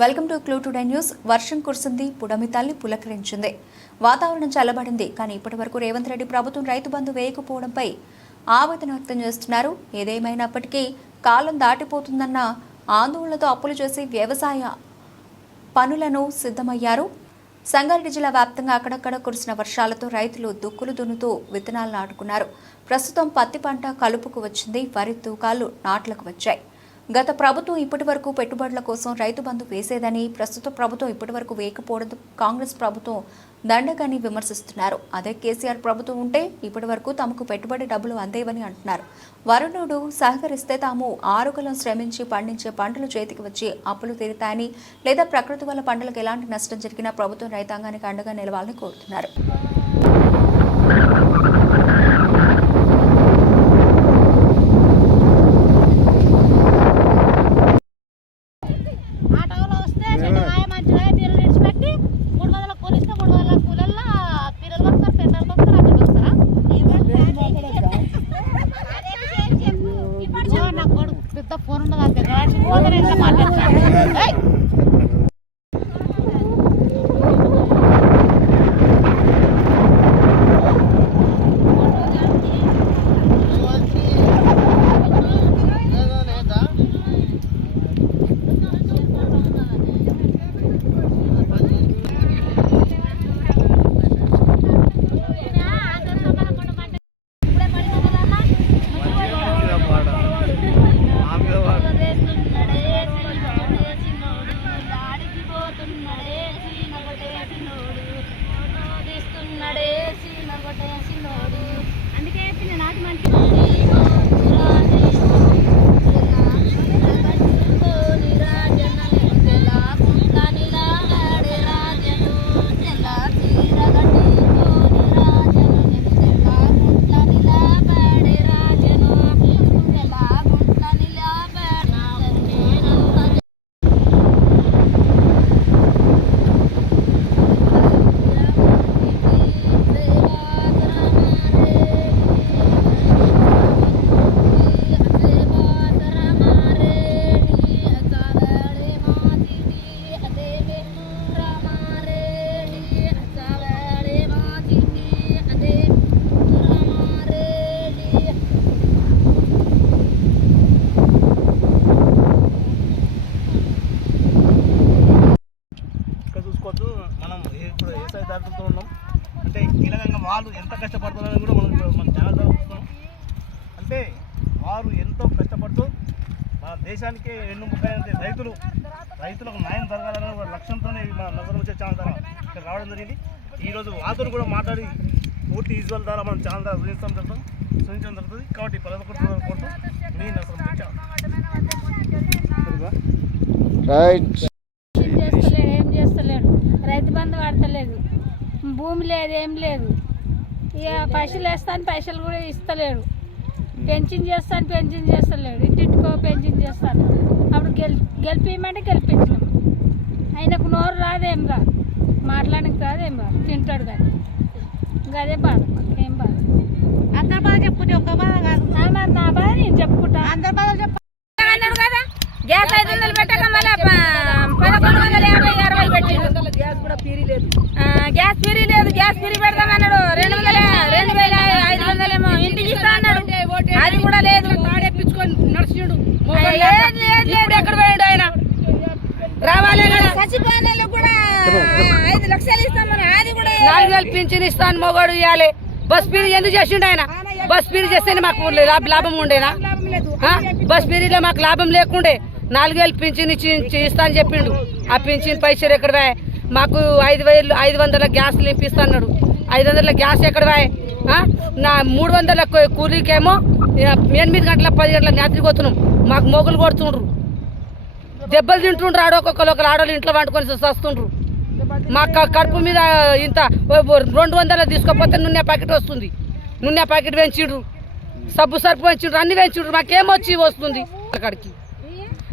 Welcome to clue today news. వర్షం కురిసింది, పుడమి తల్లి పులకరించింది, వాతావరణం చల్లబడింది. కానీ ఇప్పటివరకు రేవంత్ రెడ్డి ప్రభుత్వం రైతు బంధు వేయకపోవడంపై ఆవేదన వ్యక్తం చేస్తున్నారు. ఏదేమైనప్పటికీ కాలం దాటిపోతుందన్న ఆందోళనతో అప్పులు చేసి వ్యవసాయ పనులను సిద్ధమయ్యారు. సంగారెడ్డి జిల్లా వ్యాప్తంగా అక్కడక్కడ కురిసిన వర్షాలతో రైతులు దుక్కులు దున్నుతూ విత్తనాలు నాటుకున్నారు. ప్రస్తుతం పత్తి పంట కలుపుకు వచ్చింది, వరి తూకాలు నాట్లకు వచ్చాయి. గత ప్రభుత్వం ఇప్పటి వరకు పెట్టుబడుల కోసం రైతు బంధు వేసేదని, ప్రస్తుత ప్రభుత్వం ఇప్పటి వరకు వేయకపోవడంతో కాంగ్రెస్ ప్రభుత్వం దండగాని విమర్శిస్తున్నారు. అదే కేసీఆర్ ప్రభుత్వం ఉంటే ఇప్పటి వరకు తమకు పెట్టుబడి డబ్బులు అందేవని అంటున్నారు. వరుణుడు సహకరిస్తే తాము ఆరుగలం శ్రమించి పండించే పంటలు చేతికి వచ్చి అప్పులు తీరుతాయని, లేదా ప్రకృతి వల్ల పంటలకు ఎలాంటి నష్టం జరిగినా ప్రభుత్వం రైతాంగానికి అండగా నిలవాలని కోరుతున్నారు. ఫోన్ ఉండదు మాట్లాడతాను. అందుకే నాకు మంచి మనం ఇప్పుడు వ్యవసాయ దారులతో ఉన్నాం. అంటే కీలకంగా వాళ్ళు ఎంత కష్టపడుతున్నారని కూడా మనం మన ఛానల్ ద్వారా చూస్తున్నాం. అంటే వారు ఎంతో కష్టపడుతూ మన దేశానికి ఎన్నుముకైన రైతులకు న్యాయం జరగాలనే ఒక లక్ష్యంతోనే మన నగరం వచ్చే ఛానల్ ద్వారా ఇక్కడ రావడం జరిగింది. ఈరోజు వారితో కూడా మాట్లాడి పూర్తి విజువల్ ద్వారా మనం ఛానల్ ద్వారా సూచించడం జరుగుతుంది. కాబట్టి 11 కోట్లు మీ నగరం రైట్ రైతు బంధు పడతలేదు, భూమి లేదు, ఏం లేదు. ఇక పైసలు వేస్తాను, పైసలు కూడా ఇస్తలేడు. పెన్షన్ చేస్తలేడు, ఇంటింటికో పెన్షన్ చేస్తాను. అప్పుడు గెలిపిమంటే గెలిపించినాం. ఆయనకు నోరు రాదేం రా, మాట్లాడడానికి రాదేం రా, తింటాడు కానీ. ఇంకా అదే బాధ, ఏం బాధ. అందరి బాధ చెప్పుకుంటే ఒక్క బాధ కాదు, నా బాధ నేను చెప్పుకుంటా. అందరి బాధ చెప్పు అన్నాడు కదా. గ్యాస్ 500 పెట్టక మళ్ళీ 1150-60 పెట్టిండు. గ్యాస్ ఫ్రీ లేదు, గ్యాస్ ఫ్రీ పెడతామన్నాడు. 2500 ఏమో ఇంటికి ఇస్తా అన్నాడు, అది కూడా లేదు. నడుచుడు లేదు, ఎక్కడ పోయాడు ఆయన. రావాలి కదా, చచ్చిపోయిన కూడా 5 లక్షలు ఇస్తామని, అది కూడా 4000 పింఛన్ ఇస్తాను మొగోడు ఇవ్వాలి. బస్ ఫ్రీ ఎందుకు చేసిండు ఆయన? బస్ ఫ్రీ చేస్తేనే మాకు లాభం ఉండేనా? బస్ ఫ్రీలో మాకు లాభం లేకుండే 4000 పింఛన్ ఇస్తా అని చెప్పిండు. ఆ పింఛన్ పైసలు ఎక్కడ పోయి? మాకు 500 గ్యాస్ నింపిస్తా అన్నాడు. 500 గ్యాస్ ఎక్కడ పోయి? నా 300 కూలీకేమో 8 గంటల 10 గంటల రాత్రికి వస్తున్నాం. మాకు మొగులు కొడుతుండ్రు, దెబ్బలు తింటుండ్రు. ఒకరు ఆడవాళ్ళు ఇంట్లో వండుకొని వస్తుండ్రు. మాకు కడుపు మీద ఇంత 200 తీసుకోకపోతే నూనె ప్యాకెట్ వస్తుంది. నూనె ప్యాకెట్ పెంచిండ్రు, సబ్బు సరుపు పెంచిండ్రు, అన్ని పెంచిండ్రు. మాకేమొచ్చి వస్తుంది అక్కడికి.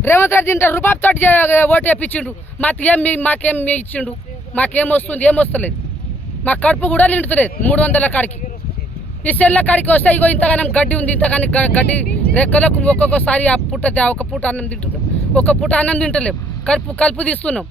రేవంత్ రెడ్డి ఇంత రూపాయతో ఓటు వేయించిండు. మాకేం ఇచ్చిండు? మాకేం వస్తుంది? ఏం వస్తలేదు. మా కడుపు కూడా నిండుతలేదు 300 కాడికి. ఈ సెల్ల కాడికి వస్తే ఇగో ఇంతగానం గడ్డి ఉంది, ఇంతగానం గడ్డి రెక్కలకు ఒక్కొక్కసారి ఒక పూట అన్నం తింటున్నాం, ఒక పూట అన్నం తింటలేము. కలుపు తీస్తున్నాం.